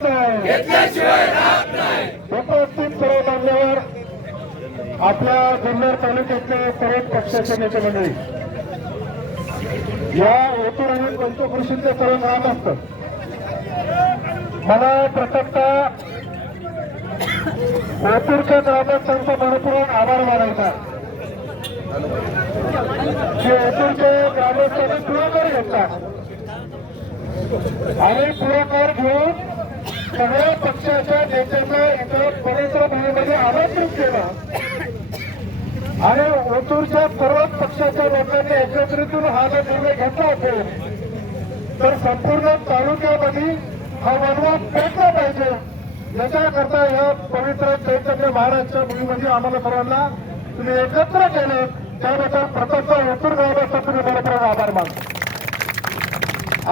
घेतल्याशिवाय राहत नाही. उपस्थित सर्व मान्यवर, आपल्या जुन्नर तालुक्यातल्या सर्व पक्षाचे नेते मंडळी, या ओतूर आणि पंचकृषीतले सर्व ग्रामस्थ, मला प्रथमतः ओतूरच्या ग्रामस्थांचा मनपूर्वक आभार मानायचा की ओतूरचे ग्रामस्थांनी पुढाकार घेतला आणि पुढाकार घेऊन सगळ्या पक्षाच्या नेत्यांना इथं पवित्र भूमीमध्ये आमंत्रित केलं आणि ओतूरच्या सर्वच पक्षाच्या लोकांनी एकत्रितून हा जर निर्णय घेतला असेल तर संपूर्ण तालुक्यामध्ये हा वनवा पेटला पाहिजे, याच्याकरता या पवित्र चैतन्य महाराजच्या भूमीमध्ये आम्हाला सर्वांना तुम्ही एकत्र केलं, त्याबद्दल प्रथमतः ओतूर गावाचा तुम्ही मनपूर्वक आभार मानतो.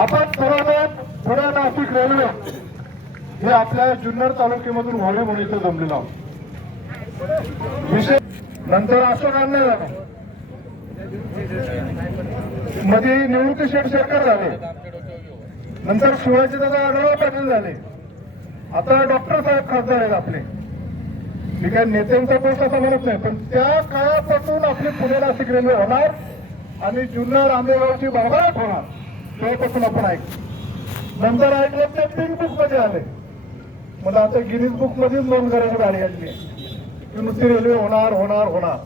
आपण पुढे नाशिक रेल्वे हे आपल्या जुन्नर तालुक्यामधून व्हावे म्हणून इथं जमलेलो आहोत. विशेष नंतर अशोक अण्णा झाले, मध्ये निवृत्ती शेटशेरकर झाले, नंतर शिवाजीदादा आढळराव पाटील झाले, आता डॉक्टर साहेब खासदार आहेत आपले. मी काय नेत्यांचा दोष असं म्हणत नाही, पण त्या काळापासून आपली पुणे नाशिक रेल्वे होणार आणि जुन्नर आंबेगावची बाबाळाट होणार, तेव्हापासून आपण ऐकतो. नंतर ऐकलं ते पिंक बुक मध्ये आले, मला आता गिनीज बुक मध्येच नोंद करायची गाडी आणली की नुसती रेल्वे होणार होणार होणार.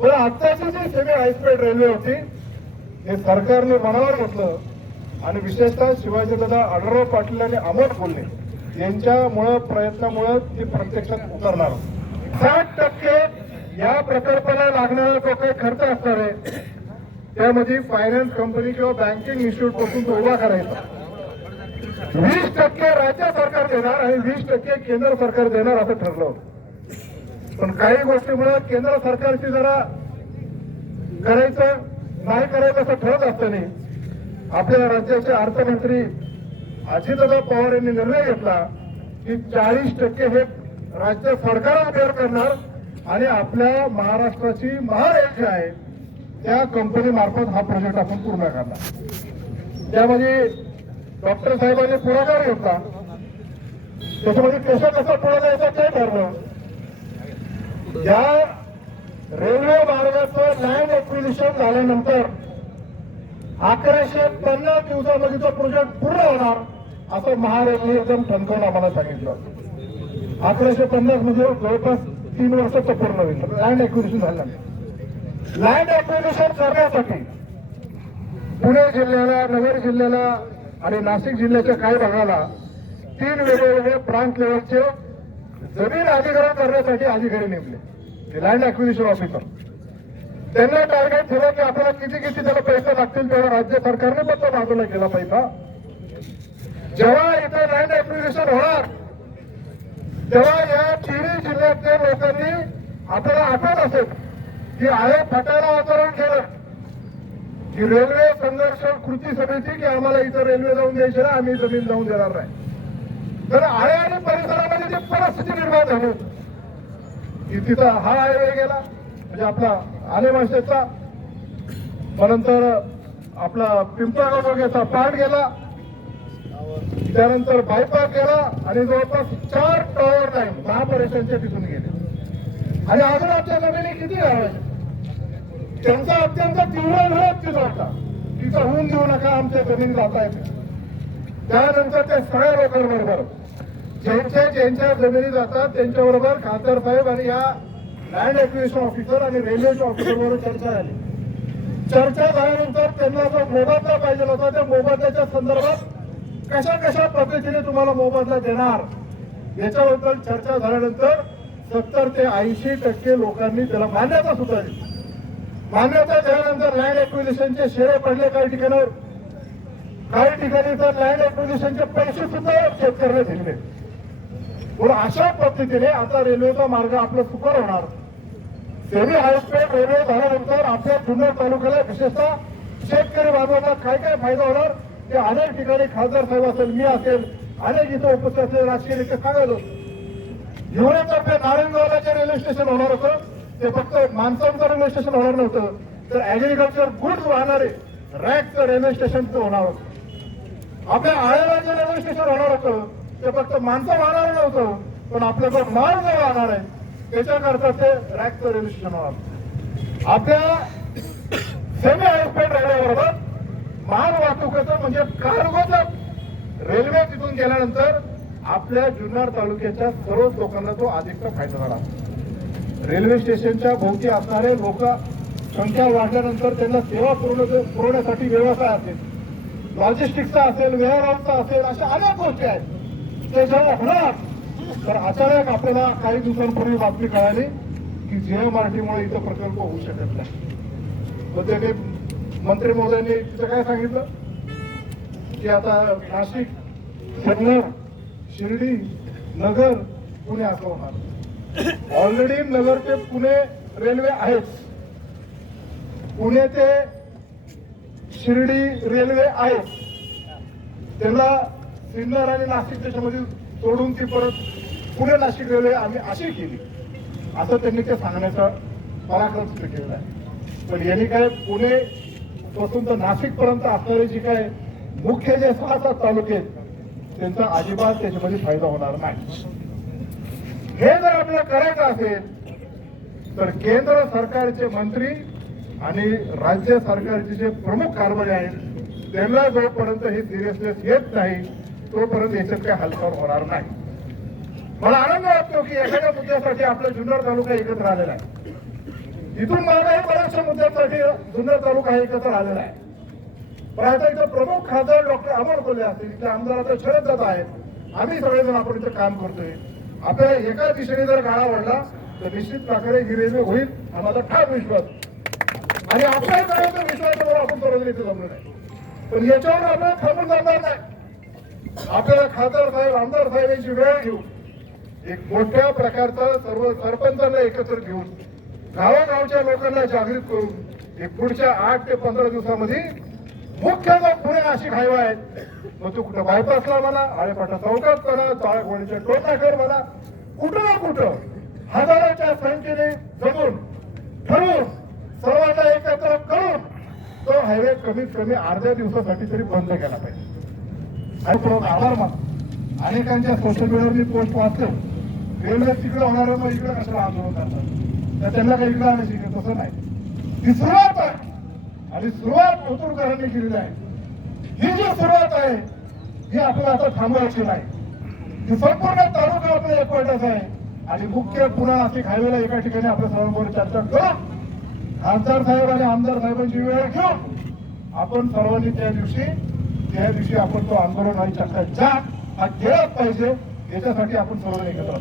पण आत्ताची जी सेमी हायस्पीड रेल्वे होती हे सरकारने मनावर घेतलं आणि विशेषतः शिवाजीदादा आढळराव पाटील आणि अमोल कोल्हे यांच्यामुळं प्रयत्नामुळं ती प्रत्यक्षात उतरणार. 60% या प्रकल्पाला लागणारा जो काही खर्च असणार आहे त्यामध्ये फायनान्स कंपनी किंवा बँकिंग इन्स्टिट्यूट पासून तो उभा करायचा. 20% राज्य सरकार देणार आणि 20% केंद्र सरकार देणार असं ठरलं होतं. पण काही गोष्टीमुळे केंद्र सरकारची जरा करायचं नाही करायचं असं ठरत असताना आपल्या राज्याचे अर्थमंत्री अजितदादा पवार यांनी निर्णय घेतला की 40% हे राज्य सरकार बेअर करणार आणि आपल्या महाराष्ट्राची महारेल जी आहे त्या कंपनी मार्फत हा प्रोजेक्ट आपण पूर्ण करणार. त्यामध्ये डॉक्टर साहेबांनी पुढाकार घेतला, त्याच्यामध्ये कसं पुढे जायचं ते ठरलं. या रेल्वे मार्गाचं लँड एक्विजिशन झाल्यानंतर 1150 दिवसामध्ये तो प्रोजेक्ट पूर्ण होणार असं महारेलने एकदम ठणकावून आम्हाला सांगितलं. 1150 मध्ये जवळपास 3 वर्षात तो पूर्ण होईल लँड एक्विजिशन झाल्यानंतर. लँड एक्विजिशन करण्यासाठी पुणे जिल्ह्याला, नगर जिल्ह्याला आणि नाशिक जिल्ह्याच्या काही भागाला 3 वेगवेगळे ब्रांच लेवलचे जमीन अधिग्रहण करण्यासाठी अधिकारी नेमले, लँड एक्विजिशन ऑफिसर. त्यांना टार्गेट ठेवलं की आपल्याला किती त्याला पैसे लागतील तेव्हा राज्य सरकारने पण तो बाजूला केला पैसा. जेव्हा इथे लँड एक्विजिशन होणार तेव्हा या तिन्ही जिल्ह्यातल्या लोकांनी आपल्याला आठवत असेल की आयोग फटायला वातावरण केलं की रेल्वे संघर्ष कृती समिती की आम्हाला इथं रेल्वे जाऊन द्यायची ना, आम्ही जमीन जाऊन देणार नाही. तर आळे आणि परिसरामध्ये जी परिस्थिती निर्माण झाली की तिथं हा हायवे गेला म्हणजे आपला आले माणसाचा, त्यानंतर आपला पिंपळगाव पार्ट गेला, त्यानंतर बायपास गेला आणि जवळपास 4 टॉवर लाईन 10 परिसरांच्या तिथून गेले आणि अजून आमच्या जमिनी किती घालायच्या. त्यांचा अत्यंत तीव्र विरोध तिथं होता, तिथं होऊन देऊ नका, आमच्या जमीन जाता येते. त्यानंतर त्या सगळ्या लोकांबरोबर ज्यांच्या जमिनी जातात त्यांच्याबरोबर खासदार साहेब आणि या लँड एक्विजिशन ऑफिसर आणि रेल्वेच्या ऑफिसर बरोबर चर्चा झाली. चर्चा झाल्यानंतर त्यांना जो मोबदला पाहिजे होता त्या मोबदल्याच्या संदर्भात कशा पद्धतीने तुम्हाला मोबदला देणार याच्याबद्दल चर्चा झाल्यानंतर 70 ते 80% लोकांनी त्याला मान्यता सुद्धा दिली. मान्यता दिल्यानंतर लँड एक्विजिशनचे शेरे पडले काही ठिकाणावर, काही ठिकाणी तर लँड एक्विजिशनचे पैसे सुद्धा शेतकऱ्याला दिले. म्हणून अशा पद्धतीने आता रेल्वेचा मार्ग आपला सुकर होणार. सेमी हायस्पीड रेल्वे झाल्यानंतर आपल्या जुन्नर तालुक्याला विशेषतः शेतकरी बांधवांना काय काय फायदा होणार ते अनेक ठिकाणी खासदार साहेब असेल, मी असेल, अनेक इथं उपस्थित असलेले राजकीय नेते सांगत होते. युवरातर्फे नारायणगावला जे रेल्वे स्टेशन होणार होतं ते फक्त माणसांचं रेल्वे स्टेशन होणार नव्हतं, तर ऍग्रिकल्चर गुड्स वाहणारे रॅकचं रेल्वे स्टेशन होणार होतं. आपल्या आळेला जे रेल्वे स्टेशन होणार होतं ते फक्त माणसं वाहणार नव्हतं, पण आपल्याकडे माल जो वाहणार आहे त्याच्याकरता ते रॅकचं रजिस्ट्रेशन व्हावं. आपल्या सेमी हायस्पीड रेल्वेबरोबर माल वाहतुकीचं म्हणजे कार्गोचं रेल्वे तिथून गेल्यानंतर आपल्या जुन्नर तालुक्याच्या सर्व लोकांना तो अधिकचा फायदा झाला. रेल्वे स्टेशनच्या भोवती असणारे लोक संख्या वाढल्यानंतर त्यांना सेवा पुरवण्यासाठी व्यवसाय असेल, लॉजिस्टिक्सचा असेल, वेअरहाऊसचा असेल, अशा अनेक गोष्टी आहेत. ते जेव्हा होणार तर अचानक आपल्याला काही दिवसांपूर्वी बातमी कळाली की JMRTमुळे इथं प्रकल्प होऊ शकत नाही. तर त्याने मंत्री महोदयांनी तिथं काय सांगितलं की आता नाशिक, सिन्नर, शिर्डी, नगर, पुणे असं होणार. ऑलरेडी नगर ते पुणे रेल्वे आहेच, पुणे ते शिर्डी रेल्वे आहे, त्याला सिन्नर आणि नाशिक त्याच्यामध्ये सोडून ती परत पुणे नाशिक रेल्वे आम्ही अशी केली असं त्यांनी ते सांगण्याचा पराक्रम केलेला आहे. पण यांनी काय पुणे पासून तर नाशिक पर्यंत असणारे जे काय मुख्य जे 6-7 तालुके त्यांचा अजिबात त्याच्यामध्ये फायदा होणार नाही. हे जर आपल्याला करायचं असेल तर केंद्र सरकारचे मंत्री आणि राज्य सरकारचे जे प्रमुख कारभारी आहेत त्यांना जोपर्यंत हे सिरियसनेस येत नाही तोपर्यंत याच्यात काही हालचाल होणार नाही. मला आनंद वाटतो की एखाद्या मुद्द्यासाठी आपला जुन्नर तालुका एकत्र आलेला आहे. इथून मागेही बऱ्याचशा मुद्द्यांसाठी जुन्नर तालुका एकत्र आलेला आहे. पण आता इथं प्रमुख खासदार डॉक्टर अमर कोल्हे असतील, इथले आमदार आता शरद दादा आहेत, आम्ही सगळेजण आपण इथं काम करतोय. आपल्याला एका दिशेने जर गाडा वाढला तर निश्चित प्रकारे ही रेल्वे होईल हा माझा ठाम विश्वास. आणि आपल्याही सगळ्यांचा विश्वासावर आपण सर्वजण इथे जमलो नाही, पण याच्यावर आपल्याला थांबून जाणार नाही. आपल्याला खासदार साहेब, आमदार साहेबांची वेळ घेऊन एक मोठ्या प्रकारचा सर्व सरपंचांना एकत्र घेऊन गावागावच्या लोकांना जागृत करून एक पुढच्या 8 ते 15 दिवसामध्ये मुख्य जो पुणे नाशिक हायवे आहे मग तो कुठं बायपासला म्हणा, आळेपाटा चौकात म्हणा, चाळघोडीच्या टोकाकर म्हणा, कुठं ना कुठं हजाराच्या संख्येने जमून ठरवून सर्वांना एकत्र करून तो हायवे कमीत कमी अर्ध्या दिवसासाठी तरी बंद केला पाहिजे. आणि परत आभार मान अनेकांच्या सोशल मीडियावर मी पोस्ट वाचतो, रेल्वे तिकडे होणार मग इकडे कशाला आंदोलन करतात, तर त्यांना काही इकडे आणायची तसं नाही. ही सुरुवात आहे आणि सुरुवात कोथरूडकरांनी केलेली आहे. ही जी सुरुवात आहे ही आपल्याला आता थांबवायची नाही. ही संपूर्ण तालुका आपला एकवटाचा आहे आणि मुख्य पुणे नाशिक हायवेला एका ठिकाणी आपल्या सर्वांबरोबर चर्चा करून खासदार साहेब आणि आमदार साहेबांची वेळ घेऊन आपण सर्वांनी त्या दिवशी आपण तो आंदोलन आणि चक्का जाग हा केलाच पाहिजे. याच्यासाठी आपण सर्वांनी एकत्र